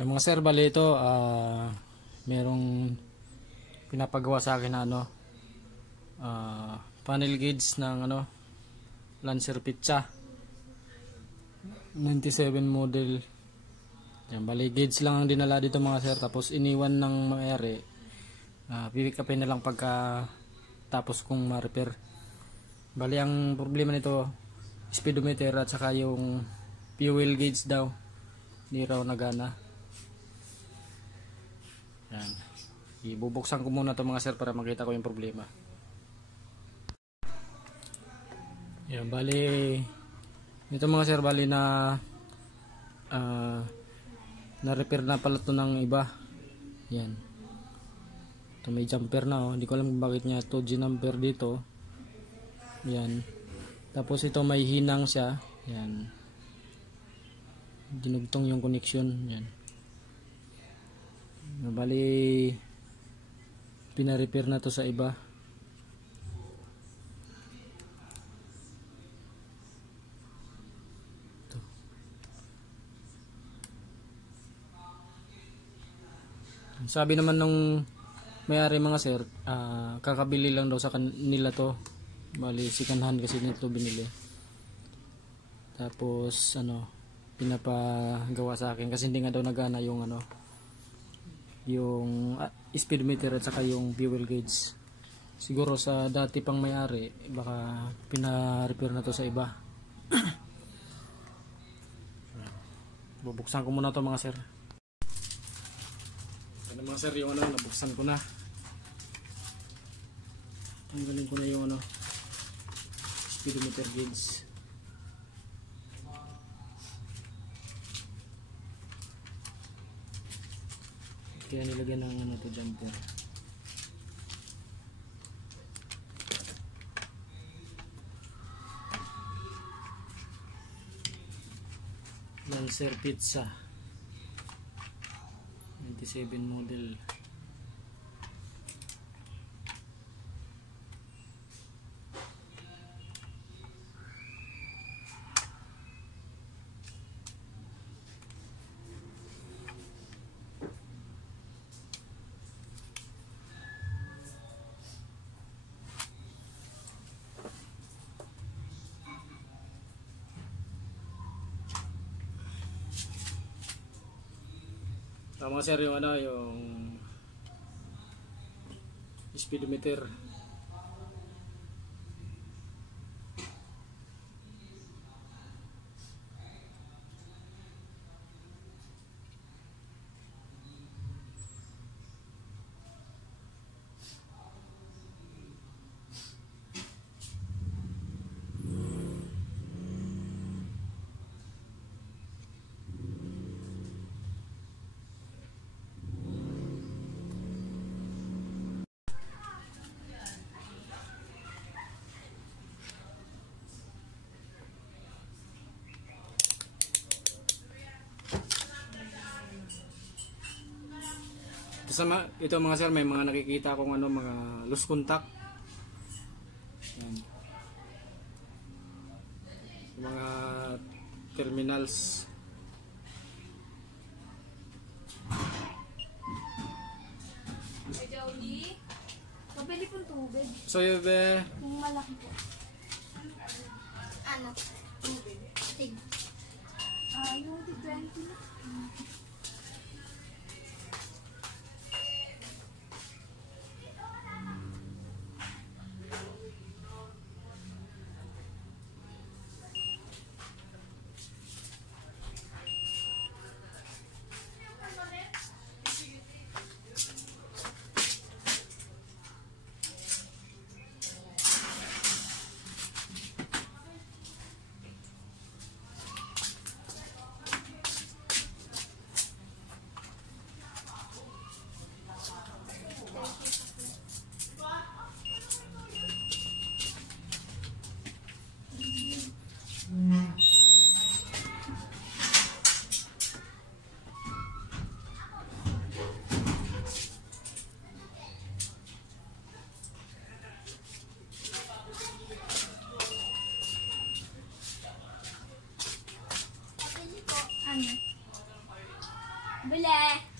Mga sir, bali ito, merong pinapagawa sa akin na panel gauge ng Lancer Pizza 97 model. Yan, bali gauge lang ang dinala dito mga sir, tapos iniwan ng may-ari. Pipick upin na lang pagka tapos kong ma-repair. Bali ang problema nito, speedometer at saka yung fuel gauge daw, hindi raw nagana. Yan. Ibubuksan ko muna ito mga sir para makita ko yung problema. Yan, bali ito mga sir, bali na-repair na pala ito ng iba. Yan. Ito may jumper na, oh. Hindi ko alam kung bakit niya 2G number dito. Yan. Tapos ito may hinang siya. Yan. Dinugtong yung connection. Yan. Bali pina-repair na to sa iba. Ito. Sabi naman nung may-ari mga sir, kakabili lang daw sa kanila to. Bali sikanhan kasi nito binili. Tapos pinapagawa sa akin kasi hindi nga daw nagana yung yung speedometer at saka yung fuel gauge. Siguro sa dati pang may-ari, baka pina-repair na to sa iba. Bubuksan ko muna to mga sir. Ano mga sir, yung nabuksan ko na. Tanggalin ko na yung speedometer gauge. Kaya nilagyan ng to jumper. Lancer Pizza 97 model. Tama sir, yung yung speedometer. Ito mga sir, may mga nakikita akong mga loose contact. Yan. Mga terminals. Pabili pong tubig. So yun be. Kung malaki po. Ano? Tubig. Tig. Yung tig 20 na. Bili!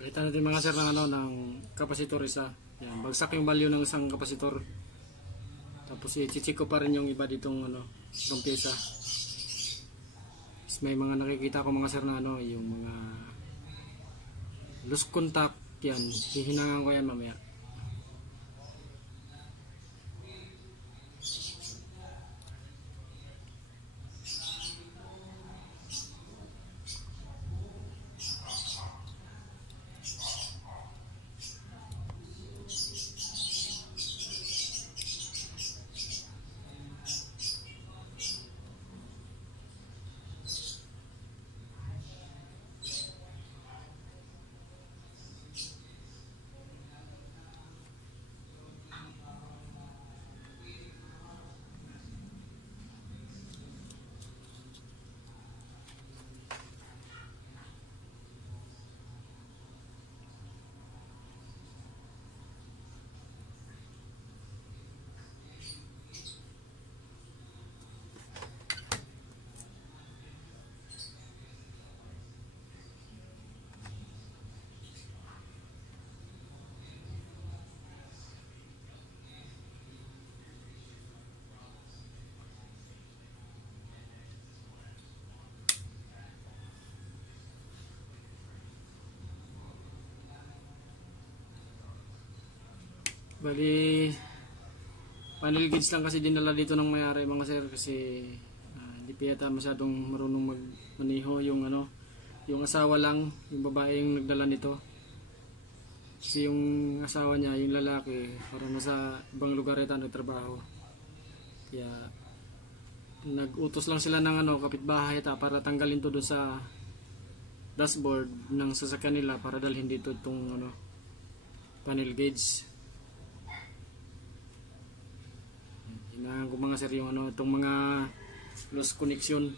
Pakita natin mga sir ng, ng kapasitor isa. Yan, bagsak yung value ng isang kapasitor. Tapos i-check ko pa rin yung iba ditong itong pyesa. May mga nakikita ko mga sir na yung mga loose contact yan. Hihinangan ko yan mamaya. Bali, panel gauge lang kasi dinala dito ng may-ari mga sir kasi hindi pa yata masyadong marunong magmaneho yung yung asawa lang, yung babaeng nagdala nito. Kasi yung asawa niya, yung lalaki, para nasa ibang lugar yata nagtrabaho. Kaya nag-utos lang sila ng kapitbahay para tanggalin to doon sa dashboard ng sasakyan nila para dalhin dito itong panel gauge. Hinahangan ko mga sir yung itong mga loose connection.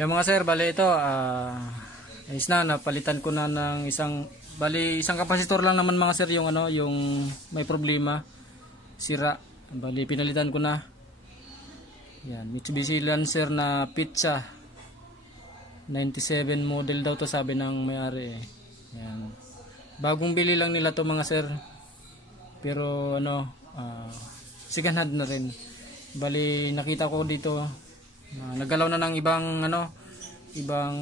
Yung mga sir, bali ito, ayos na, napalitan ko na ng isang kapasitor lang naman mga sir yung yung may problema, sira. Bali pinalitan ko na. Yan, Mitsubishi Lancer na pizza. 97 model daw to sabi ng may-ari. Yan. Bagong bili lang nila to mga sir. Pero second hand na rin. Bali nakita ko dito nagalaw na ng ibang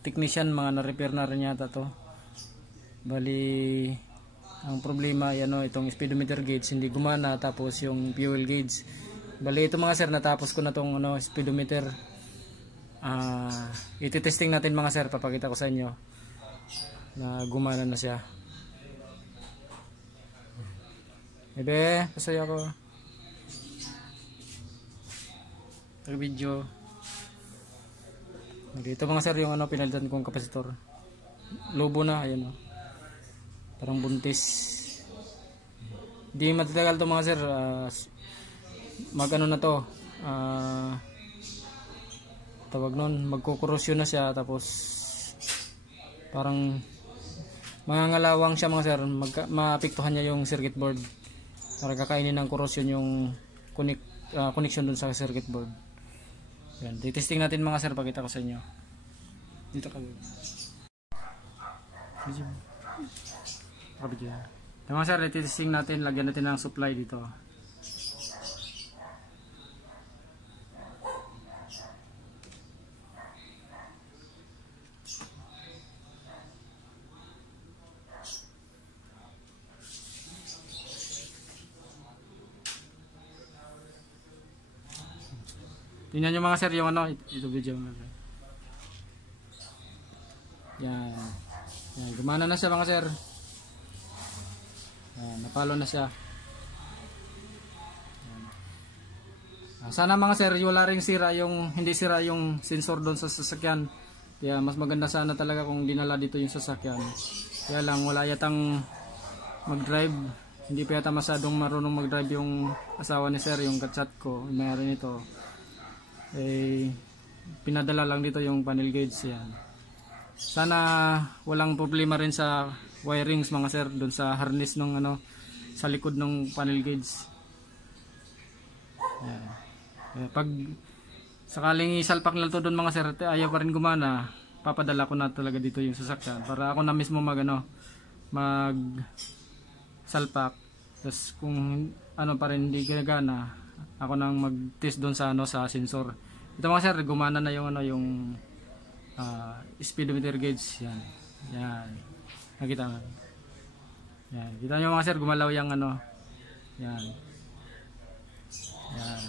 technician, mga na-repair na rin yata to. Bali ang problema itong speedometer gauge hindi gumana, tapos yung fuel gauge. Bali ito mga sir, natapos ko na tong speedometer. Iti-testing natin mga sir, papakita ko sa inyo na gumana na siya. Ebe, pasaya ko video. Dito mga sir yung pinalitan kong kapasitor. Lobo na, ayun parang buntis. Di matatagal to mga sir. Na to. Tawag nun, magkukorosyon na siya, tapos parang mangangalawang siya mga sir. Maapektuhan niya yung circuit board. Para kakainin ng korosyon yung connection dun sa circuit board. Yan, titesting natin mga sir, pakita ko sa inyo. Dito ka. Mga sir, titesting natin, lagyan natin ng supply dito. Tingnan nyo mga sir yung ito video mga sir. Yan. Yan, gumana na siya mga sir. Yan, napalo na siya. Yan. Sana mga sir, wala ring sira hindi sira yung sensor doon sa sasakyan. Kaya mas maganda sana talaga kung dinala dito yung sasakyan. Kaya lang wala yatang mag-drive. Hindi pa yata masyadong marunong mag-drive yung asawa ni sir, yung kachat ko, mayroon nito. Pinadala lang dito yung panel gauge. Yan. Sana walang problema rin sa wirings mga sir, doon sa harness ng sa likod ng panel gauge. Yan. Pag sakaling isalpak na to doon mga sir, ayaw pa rin gumana, papadala ko na talaga dito yung sasakyan para ako na mismo mag salpak. Tapos kung pa rin hindi gagana, ako nang mag-test doon sa sa sensor. Ito mga sir, gumana na yung yung speedometer gauge. Yan. Yan. Nakita mo. Yan. Kita niyo mga sir, gumalaw yung Yan. Yan. Yan.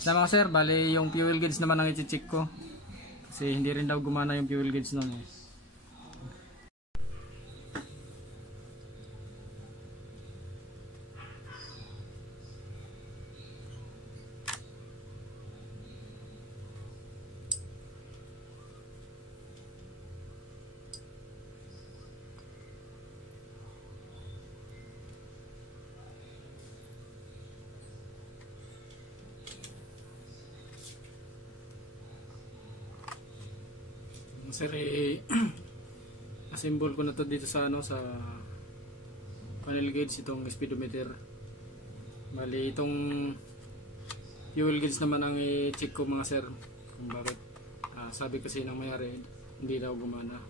Sa mga sir, bali yung fuel gauge naman ang i-check ko. Kasi hindi rin daw gumana yung fuel gauge noon. Sir, assemble ko na to dito sa ano, sa panel gauge, itong speedometer. Bali itong fuel gauge naman ang i-check ko mga sir, kung bakit. Sabi kasi ng mayari hindi daw gumana.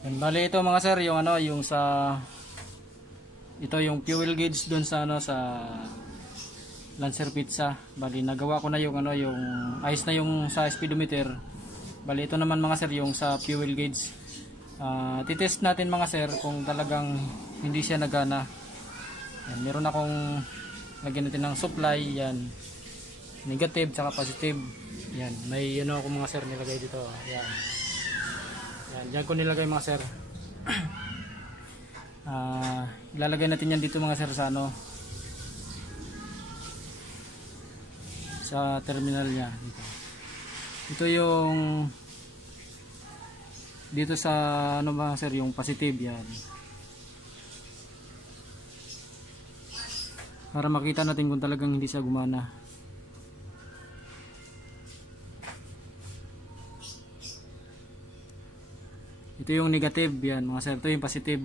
Yan, bali ito mga sir, yung ano, yung sa ito yung fuel gauge doon sa ano, sa Lancer Pizza. Bali nagawa ko na yung ano, yung ayos na yung sa speedometer. Bali ito naman mga sir yung sa fuel gauge. Titest natin mga sir kung talagang hindi siya nagana. Yan, meron akong lagyan natin ng supply, yan. Negative tsaka positive. Yan, may ano ako mga sir nilagay dito. Yan. Yan, dyan ko nilagay mga sir. Ilalagay natin yan dito mga sir sa ano, sa terminal nya dito. Ito yung dito sa ano mga sir, yung positive yan. Para makita natin kung talagang hindi siya gumana. Ito yung negative yan mga sir, ito yung positive.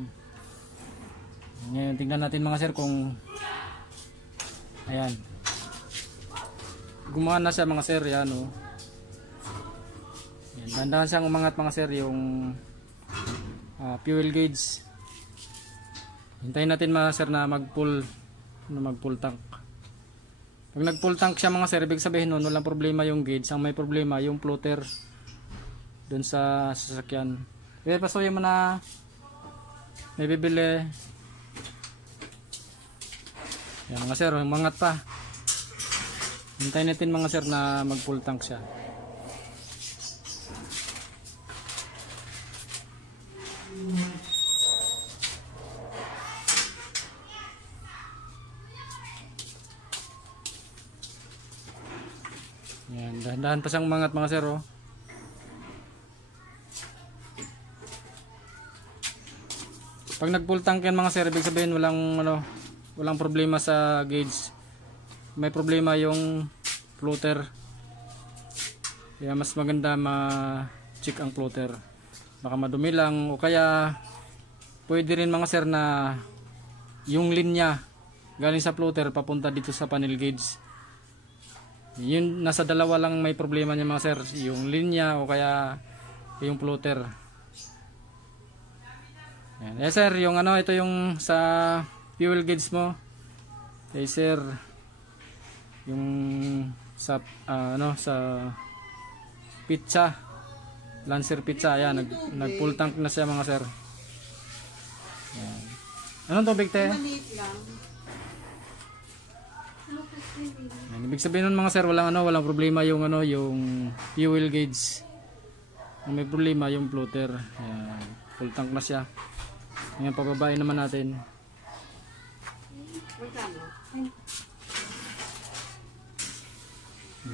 Ngayon tingnan natin mga sir kung ayan, gumana siya mga sir, yan o. Yan, dandahan siyang umangat mga sir yung fuel gauge. Hintayin natin mga sir na mag full tank. Pag nag full tank siya mga sir, ibig sabihin nun walang problema yung gauge, ang may problema yung floater dun sa sasakyan. Kaya pasuyin mo na may bibili. Yan mga sir, umangat pa. Hintayin natin mga sir na mag full tank siya. Yan, dahan-dahan pa siyang umangat mga sir oh. Pag nag full tank yan mga sir, ibig sabihin walang problema sa gauge. May problema yung floater. Kaya mas maganda ma-check ang floater. Baka madumi lang o kaya pwede rin mga sir na yung linya galing sa floater papunta dito sa panel gauge. Yun, nasa dalawa lang may problema niya mga sir, yung linya o kaya yung floater. Yan. Eh sir, yung ano, ito yung sa fuel gauge mo. Okay sir, yung sa ano, sa pizza, Lancer Pizza, ayan, nag full tank na siya mga sir. Yan. Anong tubig te? Maliit lang. Yan, ibig sabihin nun mga sir, walang problema yung ano, yung fuel gauge. Ang may problema yung floater. Yan, full tank na siya. Ngayon pababain naman natin.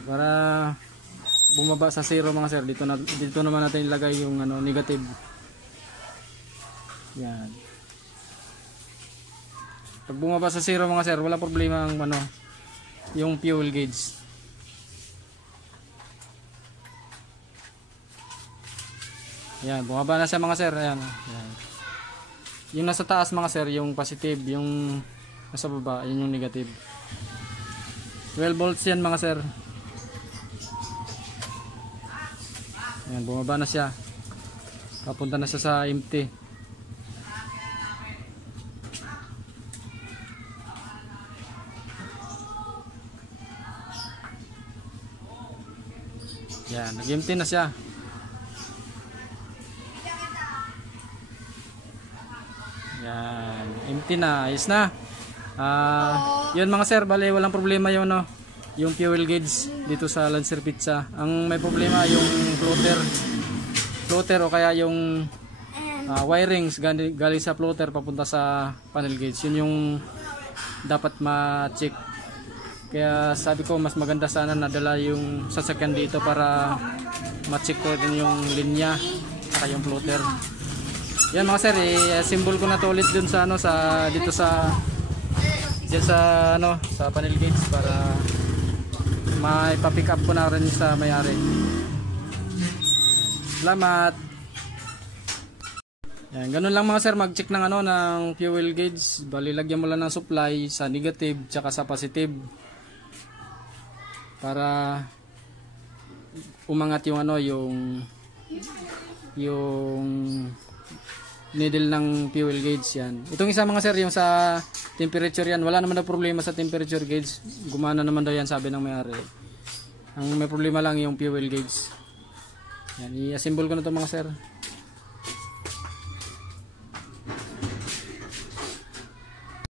Para bumaba sa 0 mga sir, dito naman natin ilagay yung ano, negative. Yan. Pag bumaba sa 0 mga sir, wala problema ang ano, yung fuel gauge. Yan, bumaba na siya mga sir. Ayan. Yan. Yung nasa taas mga sir, yung positive, yung nasa baba, yun yung negative. 12 volts yan mga sir. Ayan, bumaba na siya. Papunta na siya sa empty. Yan, nag-empty na siya. Yan, empty na, ayos na. Yun mga sir, bale walang problema yung no, yung fuel gauge dito sa Lancer Pizza. Ang may problema yung floater o kaya yung wirings galing sa floater papunta sa panel gauge. Yun yung dapat ma-check. Kaya sabi ko mas maganda sana nadala yung sasakyan dito para ma-check ko din yung linya at yung floater. Yan mga sir, symbol ko na to ulit dun sa ano, sa dito sa diyan sa ano, sa panel gauge para maipa-pick up ko na rin sa may-ari. Salamat. Yan, ganun lang mga sir, mag-check ng ano ng fuel gauge. Bali lagyan mo lang ng supply sa negative tsaka sa positive para umangat yung ano, yung needle ng fuel gauge. Yan. Itong isa mga sir, yung sa temperature yan, wala naman na problema sa temperature gauge. Gumana naman daw yan, sabi ng may-ari. Ang may problema lang yung fuel gauge. Yan, i-assemble ko na to mga sir.